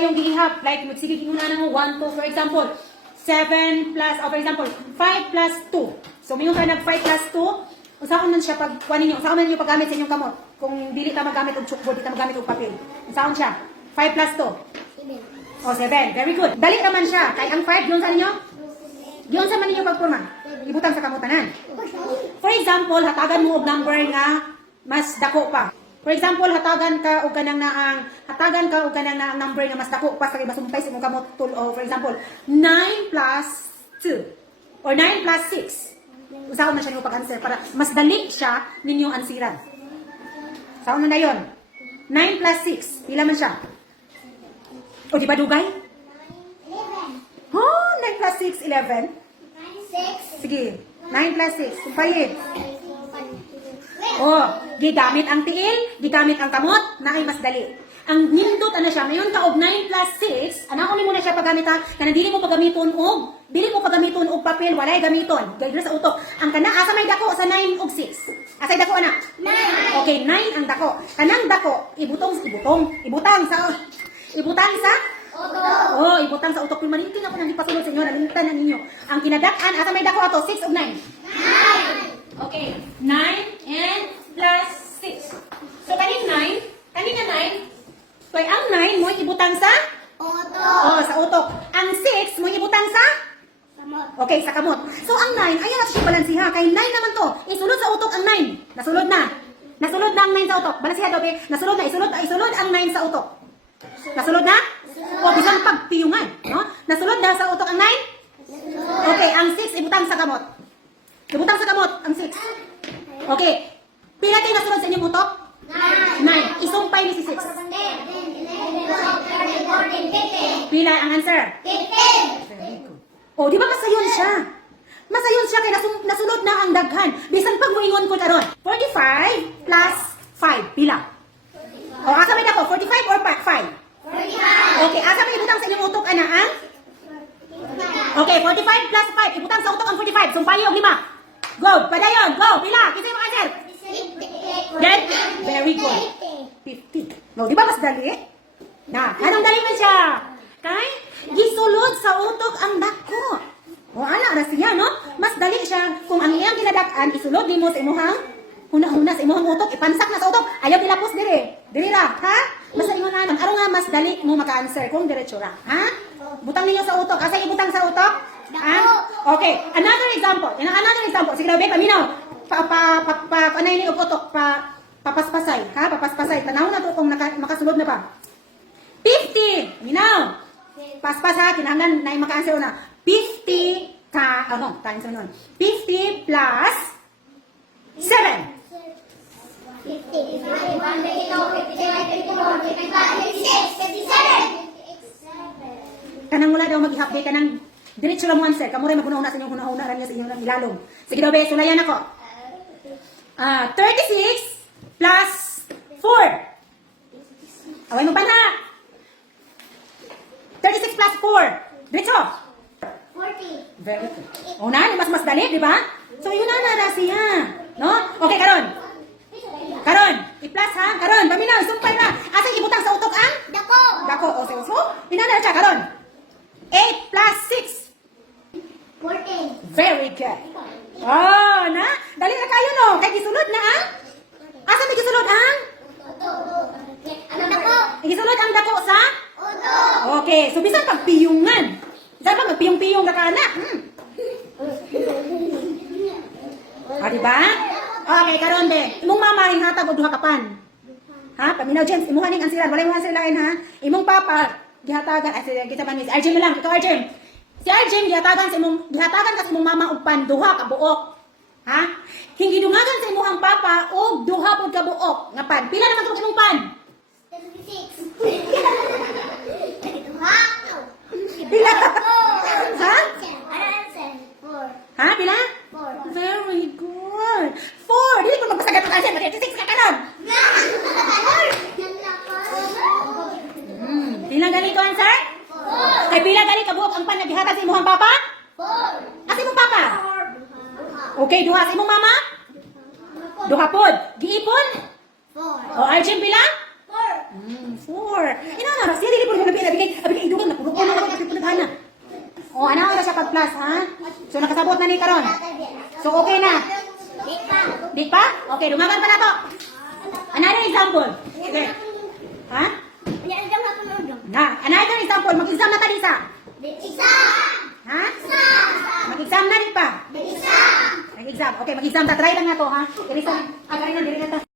kayong gihap. Like, sige, kinuna na mo, 1, 2, for example, 7 plus, for example, 5 plus 2. So, mayroon ka nag 5 plus 2, usaon man siya pag, kuha ninyo, usaon man ninyo paggamit sa inyong kamot. Kung dili ta magamit og chalkboard, di ta magamit og papel. Usaon siya? 5 plus 2. O, 7. Very good. Dali naman siya. Kaya ang 5, yun sa ninyo? Yun sa man ninyo pagpurma. Ibutang sa kamutanan. For example, hatagan mo og number nga mas dako pa. For example, hatagan ka og kanang naang number nga mas dako pa sa masumpay sa imong kamot. For example, 9 plus 2 or 9 plus 6. Usaon man siya ninyo pag-answer para mas dali siya ninyong ansiran. Usaon na yon. 9 plus 6. Pila man siya? O, di ba dugay? 11. Oh, 9 plus 6, 11. 6. Sige, 9 plus 6. Sumpayin. Oh, gigamit ang tiil, gigamit ang kamot, na ay mas dali. Ang nindot, ano siya, mayon ka og 9 plus 6, anaon mo na siya paggamit ha, kanang dili mo pagamiton og papel, walay gamiton. Gayud sa utok. Ang kana asa may dako sa 9 ug 6. Asay dako ana? 9. Okay, 9 ang dako. Kanang dako, ibutang sa Utok. oh, ibutang sa utok. Manitin ako nang ipasulod sa inyo, nalimtan na ninyo. Ang kinadak-an, asa may dako ato? 6 ug 9? 9. Okay, 9 and plus 6. So, kanina 9. So, ang 9 mo ibutang sa? Utok. Oh, sa utok. Ang 6 mo ibutang sa? Kamot. Okay, sa kamot. So, ang 9, ayan na siya balansiha. Kay 9 naman to. Isulod sa utok ang 9. Nasulod na. Nasulod na ang 9 sa utok. Balansiha daw, be. Nasulod na. Isulod ang 9 sa utok. Nasulod na? O, bisang pagpiyungan. No? Nasulod na sa utok ang 9? Okay, ang 6 ibutang sa kamot. Ibutang sa kamot, ang 6. Okay. Pila kayo nasunod sa inyong utok? 9. Isumpay ni si 6. 10, 11, 12, 13, 14, 15. Pila ang answer? 15. Very good. O, di ba masayon siya? Masayon siya kaya nasunod na ang daghan. Bisan pag muingon ko karon. 45 plus 5. Pila? O, asa may dako? 45 or 5? 45. Okay, asa may ibutang sa inyong utok, ana, ang? Okay, 45 plus 5. Ibutang sa utok ang 45. Sumpayo og 5. Go, padayon, go. Pila? Kinsa yung answer? 50. Then, very good. 50. No, di ba mas dali? Na, anong dali man siya? Kay, gisulod sa utok ang dako. O, ana, na siya, no? Mas dali siya kung ang iyang ginadak-an, isulod nimo sa imuhang huna-huna sa imuhang utok, ipansak na sa utok, ayaw nilapos dire. Dire ra, ha? Basta ingon na, araw nga mas dali mo maka-answer kung diretso ra, ha? Butang ninyo sa utok. Asa ibutang sa utok? Ha? Okay, another example. Sige daw, be, paminaw. Anay ni utok, papaspasay, ha? Papaspasay. Tanaw na to kung makasulod na ba. 50. Minaw. Paspas ha, kinahanglan na maka-answer na. 50 times ano? 50 plus 7. 50, 51, 52, 53, 54, 55, 56, 57. Kanang wala daw mag-i-update ka ng diretso lang mo answer. Kamuray magunahuna sa inyong hunahuna rin sa inyong ilalong. Sige daw, be, sulayan ako. 36 plus 4. Away mo pa na. 36 plus 4. Diretso. 40. Very good. O na, mas dali, di ba? So, yun na siya. No? Okay, Karon, i-plus ha? Karon, paminaw, isumpay na. Asa ibutang sa utok ang? Dako. O, so, inana siya, karon. 8 plus 6. 14. Very good. Oh, na? Dali na kayo, no? Kay gisulod na ang? Asa may gisulod ang? Ano dako? Gisulod ang dako sa? Utok. Okay, so bisan pagpiyungan. Bisan pag magpiyong-piyong ka kana. Diba? Okay, karon be. Imong mama ring hatag og duha ka pan. Ha? Paminaw James, imuha ning ansiran, walay mo ansiran ha. Imong papa gihatagan kita ba ni si Arjen lang, ikaw Arjen. Si Arjen gihatagan ka sa imong mama og pan duha ka buok. Ha? Hingidungagan sa imong papa og duha pod ka buok nga pan. Pila naman tong imong pan? 36. Pila? Ha? Answer. 4. Ha? Pila? 4. Very good. 4. Dili ko magpasagat ang answer, 36 ka karon. Pila gali ko answer? 4. Kay pila gali ka buok ang pan nga gihatag sa imong papa? 4. Asa imong papa? Okay, duha sa imong mama? Duha pod. Giipon? 4. O Arjen pila? 4. 4. Ina na, siya dili po nabigay. plus, ha? So, nakasabot na ni karon. So, okay na. Di pa. Di pa? Okay, dumagan pa na to. Another example. Okay. Ha? Ano daw ako mo dong? Na, another example. Mag-exam na tayo isa. Isa. Ha? Isa. Mag-exam na rin pa. Isa. Mag-exam. Okay, mag-exam ta. Try lang na to, ha? Diri sa, diri na ta.